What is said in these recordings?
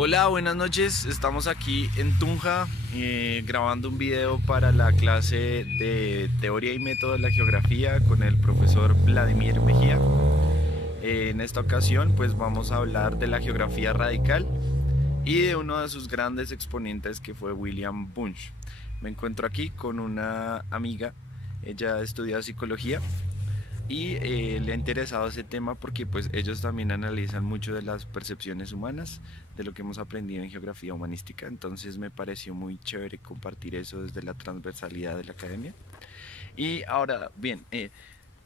Hola, buenas noches. Estamos aquí en Tunja grabando un video para la clase de Teoría y Método de la Geografía con el profesor Vladimir Mejía. En esta ocasión pues vamos a hablar de la geografía radical y de uno de sus grandes exponentes que fue William Bunge. Me encuentro aquí con una amiga, ella estudia psicología y le ha interesado ese tema porque pues ellos también analizan mucho de las percepciones humanas, de lo que hemos aprendido en geografía humanística. Entonces me pareció muy chévere compartir eso desde la transversalidad de la academia. Y ahora bien,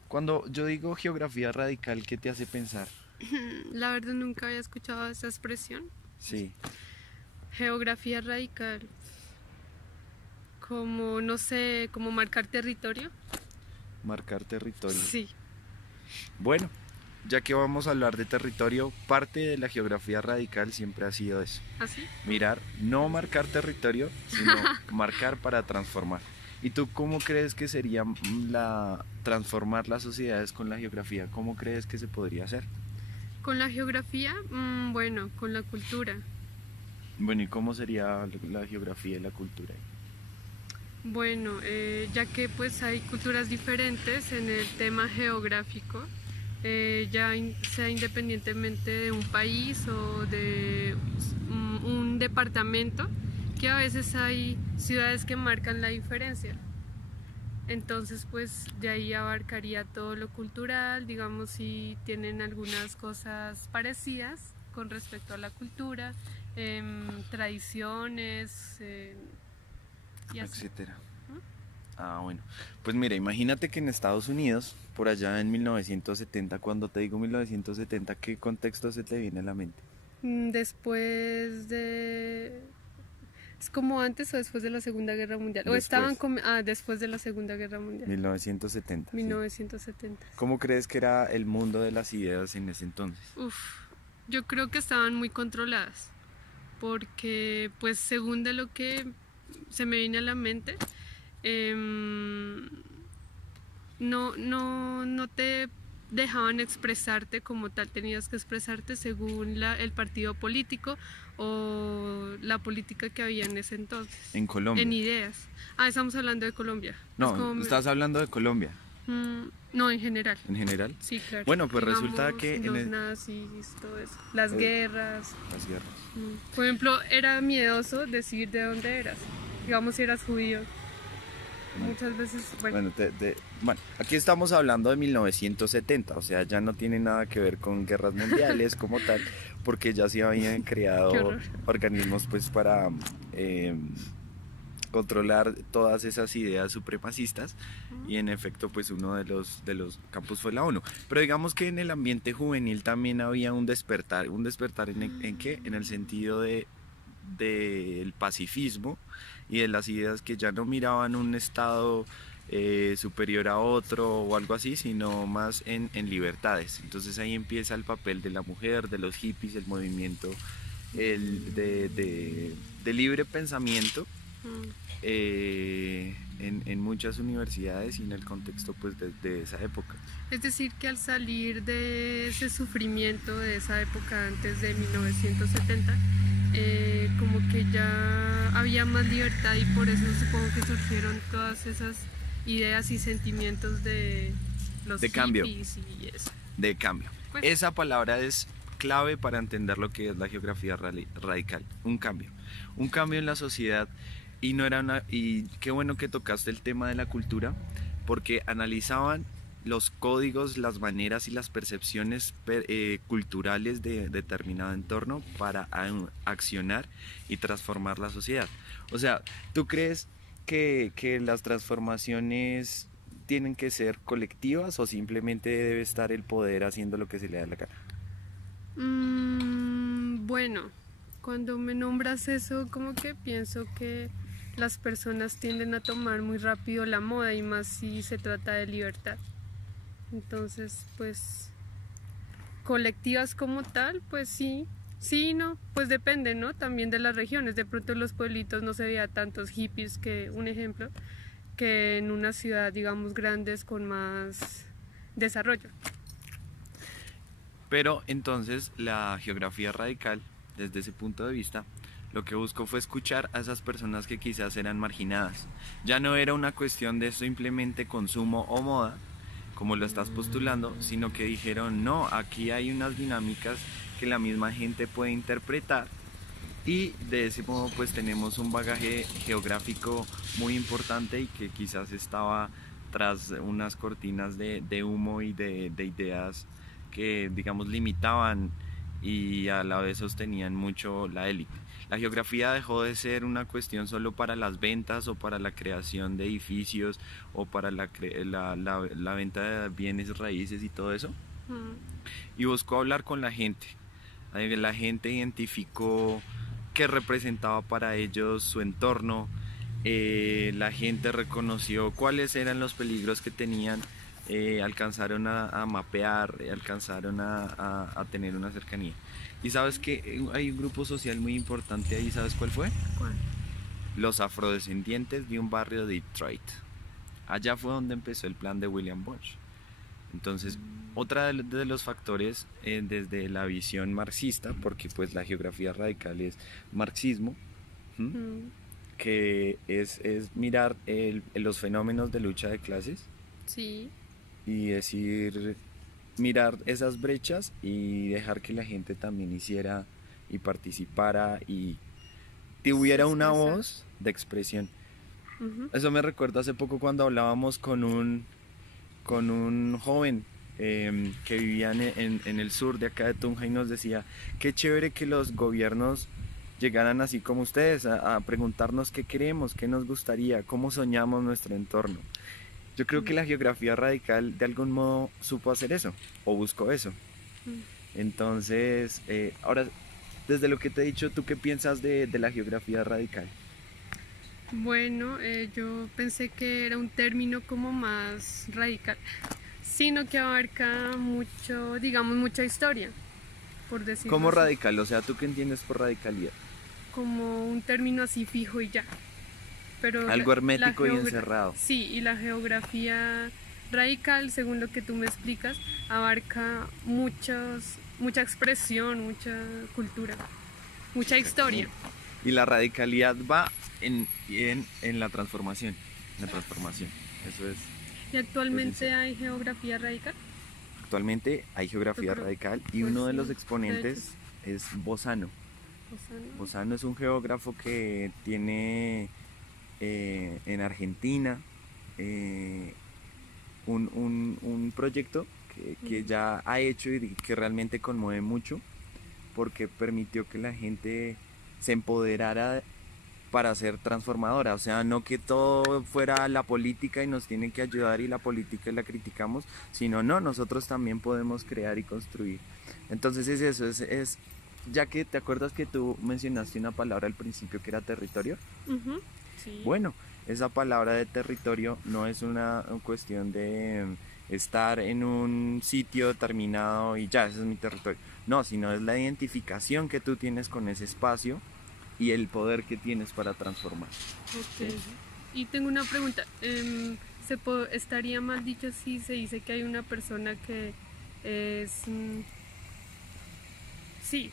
cuando yo digo geografía radical, ¿qué te hace pensar? La verdad nunca había escuchado esa expresión. Sí. Geografía radical. Como, no sé, como marcar territorio. Marcar territorio. Sí. Bueno, ya que vamos a hablar de territorio, parte de la geografía radical siempre ha sido eso. ¿Así? Mirar, no marcar territorio, sino marcar para transformar. ¿Y tú cómo crees que sería transformar las sociedades con la geografía? ¿Cómo crees que se podría hacer? Con la geografía, bueno, con la cultura. Bueno, ¿y cómo sería la geografía y la cultura? Bueno, ya que pues hay culturas diferentes en el tema geográfico, sea independientemente de un país o de un departamento, que a veces hay ciudades que marcan la diferencia. Entonces pues de ahí abarcaría todo lo cultural, digamos si tienen algunas cosas parecidas con respecto a la cultura, tradiciones y así. Etcétera. Ah, bueno. Pues mira, imagínate que en Estados Unidos, por allá en 1970, cuando te digo 1970, ¿qué contexto se te viene a la mente? Después de... ¿Es como antes o después de la Segunda Guerra Mundial? ¿O Después. estaban después de la Segunda Guerra Mundial? 1970. 1970. Sí. ¿Cómo crees que era el mundo de las ideas en ese entonces? Yo creo que estaban muy controladas, porque pues según de lo que se me viene a la mente, no te dejaban expresarte como tal, tenías que expresarte según el partido político o la política que había en ese entonces. En Colombia. En ideas. Estamos hablando de Colombia. No, estás hablando de Colombia. No, en general. ¿En general? Sí, claro. Bueno, pues digamos, resulta que... los nazis, todo eso. Las guerras. Las guerras. Por ejemplo, era miedoso decir de dónde eras. Digamos, si eras judío. Muchas veces, bueno, aquí estamos hablando de 1970, o sea, ya no tiene nada que ver con guerras mundiales como tal, porque ya se habían creado organismos pues para controlar todas esas ideas supremacistas y en efecto pues uno de los campos fue la ONU. Pero digamos que en el ambiente juvenil también había un despertar ¿en qué? En el sentido del pacifismo y de las ideas que ya no miraban un estado superior a otro o algo así, sino más en libertades. Entonces ahí empieza el papel de la mujer, de los hippies, el movimiento de libre pensamiento en muchas universidades y en el contexto pues de esa época. Es decir, que al salir de ese sufrimiento de esa época antes de 1970, como que ya había más libertad y por eso supongo que surgieron todas esas ideas y sentimientos de los cambio. hippies y eso. De cambio. Pues, esa palabra es clave para entender lo que es la geografía radical. Un cambio en la sociedad. Y qué bueno que tocaste el tema de la cultura, porque analizaban los códigos, las maneras y las percepciones culturales de determinado entorno para accionar y transformar la sociedad. O sea, ¿tú crees que las transformaciones tienen que ser colectivas o simplemente debe estar el poder haciendo lo que se le da la gana? Bueno, cuando me nombras eso, como que pienso que las personas tienden a tomar muy rápido la moda y más si se trata de libertad. Entonces, pues, colectivas como tal, pues sí, no, pues depende, ¿no? También de las regiones. De pronto en los pueblitos no se veía tantos hippies, que un ejemplo, que en una ciudad, digamos, grandes con más desarrollo. Pero entonces la geografía radical desde ese punto de vista, lo que buscó fue escuchar a esas personas que quizás eran marginadas. Ya no era una cuestión de simplemente consumo o moda, como lo estás postulando, sino que dijeron, no, aquí hay unas dinámicas que la misma gente puede interpretar, y de ese modo pues tenemos un bagaje geográfico muy importante y que quizás estaba tras unas cortinas de humo y de ideas que, digamos, limitaban y a la vez sostenían mucho la élite. La geografía dejó de ser una cuestión solo para las ventas o para la creación de edificios o para la venta de bienes raíces y todo eso, y buscó hablar con la gente. La gente identificó qué representaba para ellos su entorno, la gente reconoció cuáles eran los peligros que tenían, alcanzaron a mapear, alcanzaron a tener una cercanía. Y sabes que hay un grupo social muy importante ahí, ¿sabes cuál fue? ¿Cuál? Los afrodescendientes de un barrio de Detroit. Allá fue donde empezó el plan de William Bunch. Entonces, otra de los factores, desde la visión marxista, porque pues la geografía radical es marxismo, que es mirar los fenómenos de lucha de clases, Sí. y decir, mirar esas brechas y dejar que la gente también hiciera y participara y tuviera una voz de expresión. Eso me recuerda hace poco cuando hablábamos con un joven que vivía en el sur de acá de Tunja, y nos decía, qué chévere que los gobiernos llegaran así como ustedes a preguntarnos qué queremos, qué nos gustaría, cómo soñamos nuestro entorno. Yo creo que la geografía radical de algún modo supo hacer eso, o buscó eso. Entonces, ahora, desde lo que te he dicho, ¿tú qué piensas de la geografía radical? Bueno, yo pensé que era un término como más radical, sino que abarca mucho, digamos, mucha historia, por decirlo ¿Cómo así. radical? O sea, ¿tú qué entiendes por radicalidad? Como un término así fijo y ya. Pero algo hermético y encerrado. Sí, y la geografía radical, según lo que tú me explicas, abarca mucha expresión, mucha cultura, mucha historia. Y la radicalidad va en la transformación. Eso es. ¿Y actualmente hay geografía radical? Actualmente hay geografía radical y pues uno de sí, los exponentes es Bozano. Bozano es un geógrafo que tiene en Argentina un proyecto que ya ha hecho y que realmente conmueve mucho, porque permitió que la gente se empoderara para ser transformadora. O sea, no que todo fuera la política y nos tiene que ayudar y la política la criticamos, sino no, nosotros también podemos crear y construir. Entonces es eso, es ya que te acuerdas que tú mencionaste una palabra al principio que era territorio. Sí. Bueno, esa palabra de territorio no es una cuestión de estar en un sitio determinado y ya, ese es mi territorio. No, sino es la identificación que tú tienes con ese espacio y el poder que tienes para transformar. Okay. ¿Sí? Y tengo una pregunta. ¿Estaría mal dicho si se dice que hay una persona que es sí,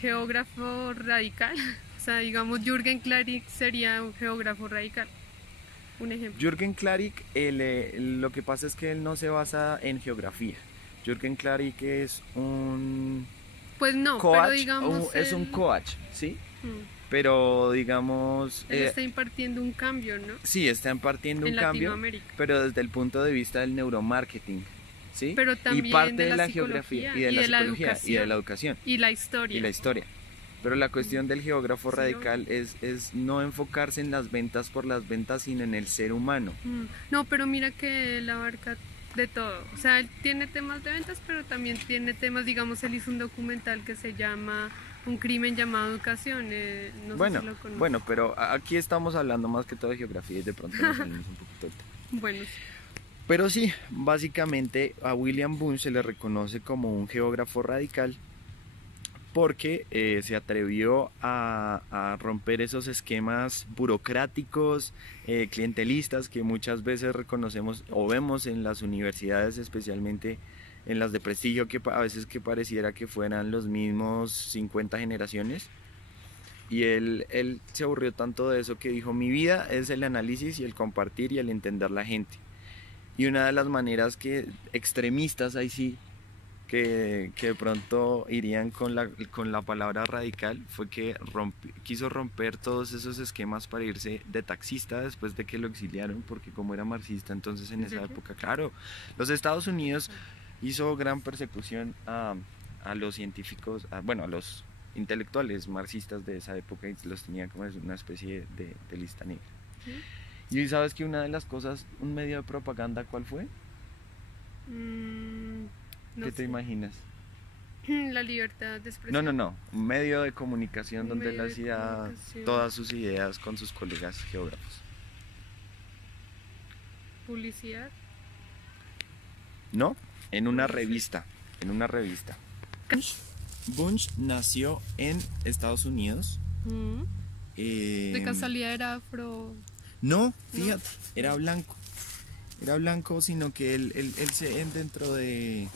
geógrafo radical? O sea, digamos, Jürgen Klarik sería un geógrafo radical. Un ejemplo. Jürgen Klarik, lo que pasa es que él no se basa en geografía. Jürgen Klarik es un... Pues no, coach, pero digamos... es un coach, ¿sí? Pero digamos... Él está impartiendo un cambio, ¿no? Sí, está impartiendo un cambio, pero desde el punto de vista del neuromarketing, ¿sí? Pero también y parte de la geografía y de la psicología y de la educación. Y la historia. Y la historia. Pero la cuestión del geógrafo radical es no enfocarse en las ventas por las ventas, sino en el ser humano. No, pero mira que él abarca de todo. O sea, él tiene temas de ventas, pero también tiene temas, digamos, él hizo un documental que se llama Un crimen llamado educación. No sé si lo conoces. Bueno, pero aquí estamos hablando más que todo de geografía y de pronto nos salimos un poquito del tema. Bueno. Pero sí, básicamente a William Bunch se le reconoce como un geógrafo radical porque se atrevió a romper esos esquemas burocráticos, clientelistas que muchas veces reconocemos o vemos en las universidades, especialmente en las de prestigio, que a veces que pareciera que fueran los mismos 50 generaciones. Y él se aburrió tanto de eso que dijo, mi vida es el análisis y el compartir y el entender la gente. Y una de las maneras que extremistas ahí sí, que de pronto irían con la palabra radical, fue que quiso romper todos esos esquemas para irse de taxista después de que lo exiliaron, porque como era marxista, entonces en esa época, claro, los Estados Unidos hizo gran persecución a los científicos, bueno, a los intelectuales marxistas de esa época, y los tenía como una especie de lista negra. ¿Sí? Y sabes que una de las cosas, un medio de propaganda, ¿cuál fue? No ¿Qué sé. te imaginas? La libertad de expresión. No, un medio de comunicación donde él hacía todas sus ideas con sus colegas geógrafos. ¿Publicidad? No, en una revista, Bunch nació en Estados Unidos. ¿De casualidad era afro? No, fíjate, era blanco. Era blanco, sino que él dentro de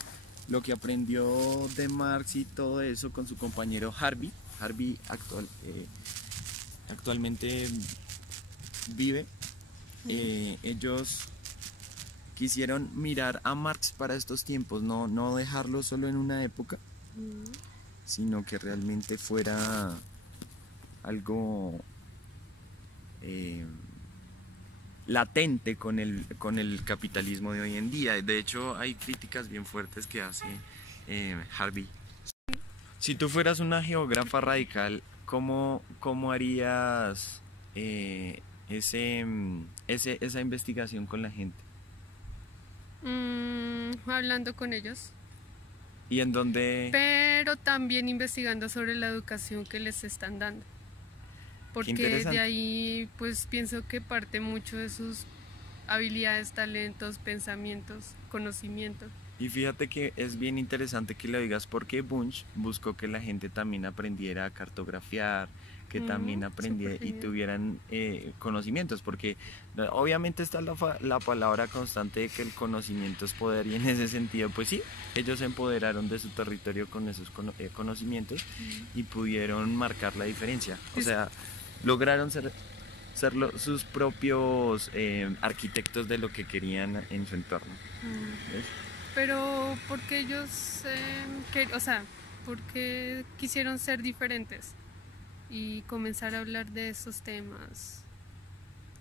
lo que aprendió de Marx y todo eso con su compañero Harvey actualmente vive, ellos quisieron mirar a Marx para estos tiempos, no dejarlo solo en una época, sino que realmente fuera algo latente con el capitalismo de hoy en día. De hecho, hay críticas bien fuertes que hace Harvey. Si tú fueras una geógrafa radical, ¿cómo harías esa investigación con la gente? Hablando con ellos. ¿Y en dónde? Pero también investigando sobre la educación que les están dando. Porque de ahí pues pienso que parte mucho de sus habilidades, talentos, pensamientos, conocimientos. Y fíjate que es bien interesante que lo digas, porque Bunch buscó que la gente también aprendiera a cartografiar, que también aprendiera y tuvieran conocimientos, porque obviamente está la palabra constante de que el conocimiento es poder, y en ese sentido pues sí, ellos se empoderaron de su territorio con esos conocimientos y pudieron marcar la diferencia, o sea, lograron ser sus propios arquitectos de lo que querían en su entorno. ¿Ves? Pero porque ellos, porque quisieron ser diferentes y comenzar a hablar de esos temas,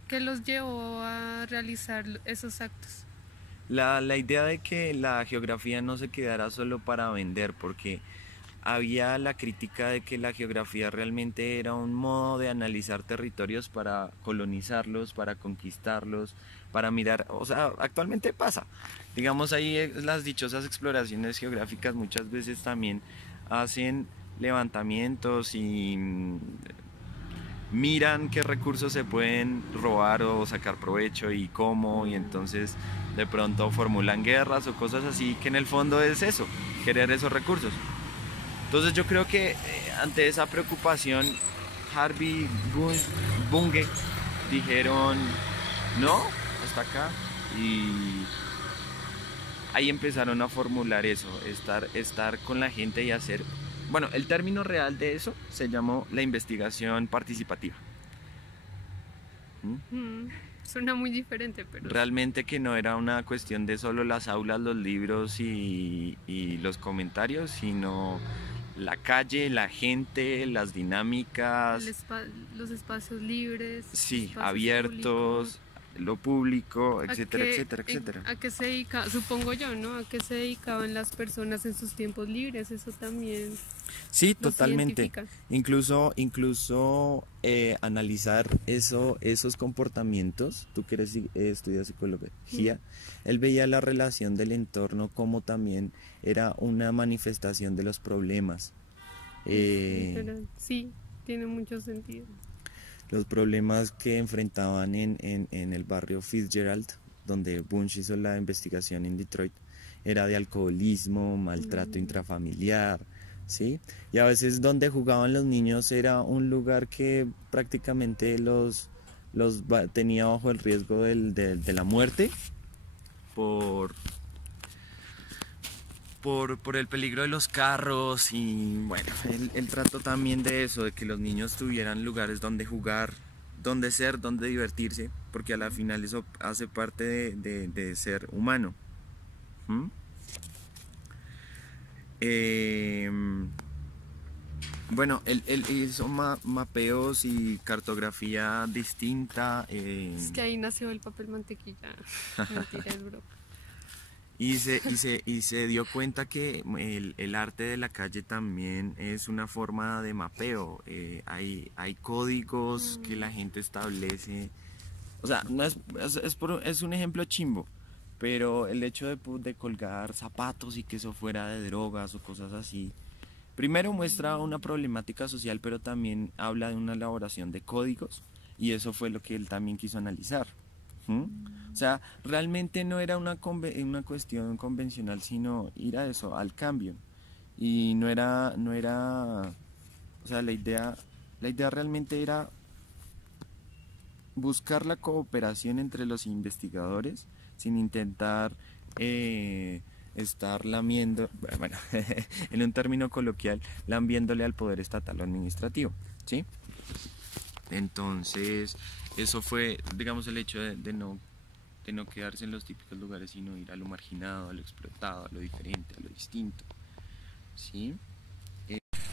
¿qué los llevó a realizar esos actos? La idea de que la geografía no se quedara solo para vender, porque había la crítica de que la geografía realmente era un modo de analizar territorios para colonizarlos, para conquistarlos, para mirar, o sea, actualmente pasa. Digamos, ahí las dichosas exploraciones geográficas muchas veces también hacen levantamientos y miran qué recursos se pueden robar o sacar provecho y cómo, y entonces de pronto formulan guerras o cosas así, que en el fondo es eso, querer esos recursos. Entonces yo creo que ante esa preocupación, Harvey, Bunge dijeron no, hasta acá, y ahí empezaron a formular eso, estar con la gente y hacer, bueno, el término real de eso se llamó la investigación participativa. Suena muy diferente, pero realmente que no era una cuestión de solo las aulas, los libros y los comentarios, sino la calle, la gente, las dinámicas, los espacios libres, sí, abiertos, públicos, lo público, etcétera, etcétera. ¿A qué se dedica? Supongo yo, ¿no? ¿A qué se dedicaban las personas en sus tiempos libres? Eso también. Sí, totalmente. Incluso analizar esos comportamientos. Tú que estudias psicología, él veía la relación del entorno como también era una manifestación de los problemas. Sí, tiene mucho sentido. Los problemas que enfrentaban en el barrio Fitzgerald, donde Bunch hizo la investigación en Detroit, era de alcoholismo, maltrato intrafamiliar, ¿sí? Y a veces donde jugaban los niños era un lugar que prácticamente los tenía bajo el riesgo de la muerte por el peligro de los carros y bueno, él trató también de eso, de que los niños tuvieran lugares donde jugar, donde ser, donde divertirse, porque a la final eso hace parte de ser humano. ¿Mm? Bueno, él hizo mapeos y cartografía distinta. Es que ahí nació el papel mantequilla. Mentira, es broma. Y se dio cuenta que el arte de la calle también es una forma de mapeo. Hay códigos que la gente establece. O sea, no es un ejemplo chimbo, pero el hecho de colgar zapatos y que eso fuera de drogas o cosas así, primero muestra una problemática social, pero también habla de una elaboración de códigos y eso fue lo que él también quiso analizar. ¿Mm? O sea, realmente no era una cuestión convencional, sino ir a eso, al cambio. Y no era, o sea, la idea realmente era buscar la cooperación entre los investigadores sin intentar estar lamiendo, bueno, en un término coloquial, lambiéndole al poder estatal o administrativo, ¿sí? Entonces, eso fue, digamos, el hecho de no quedarse en los típicos lugares, sino ir a lo marginado, a lo explotado, a lo diferente, a lo distinto, ¿sí?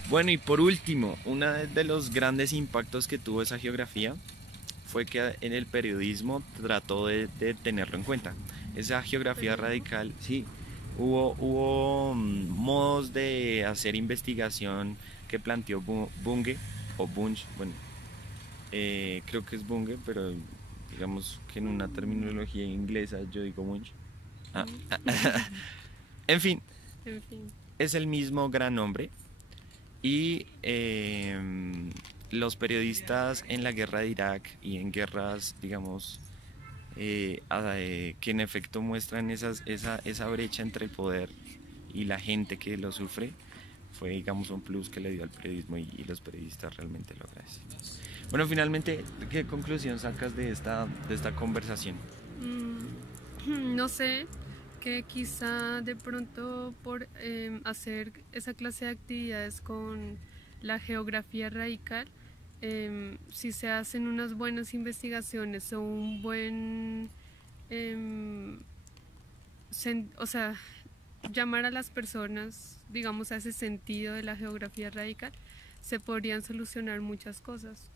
Bueno, y por último, uno de los grandes impactos que tuvo esa geografía fue que en el periodismo trató de tenerlo en cuenta. Esa geografía radical, sí, hubo modos de hacer investigación que planteó Bunge, o Bunge, bueno, creo que es Bunge, pero digamos que en una terminología inglesa yo digo Bunge. Ah. En fin, es el mismo gran nombre. Y los periodistas en la guerra de Irak y en guerras, digamos, que en efecto muestran esa brecha entre el poder y la gente que lo sufre, fue, digamos, un plus que le dio al periodismo y los periodistas realmente lo agradecen. Bueno, finalmente, ¿qué conclusión sacas de esta conversación? No sé, que quizá de pronto por hacer esa clase de actividades con la geografía radical, si se hacen unas buenas investigaciones o un buen, o sea, llamar a las personas, digamos, a ese sentido de la geografía radical, se podrían solucionar muchas cosas.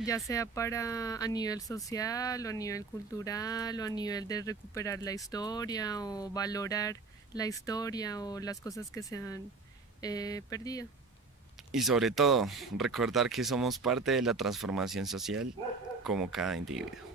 Ya sea a nivel social o a nivel cultural o a nivel de recuperar la historia o valorar la historia o las cosas que se han perdido. Y sobre todo, recordar que somos parte de la transformación social como cada individuo.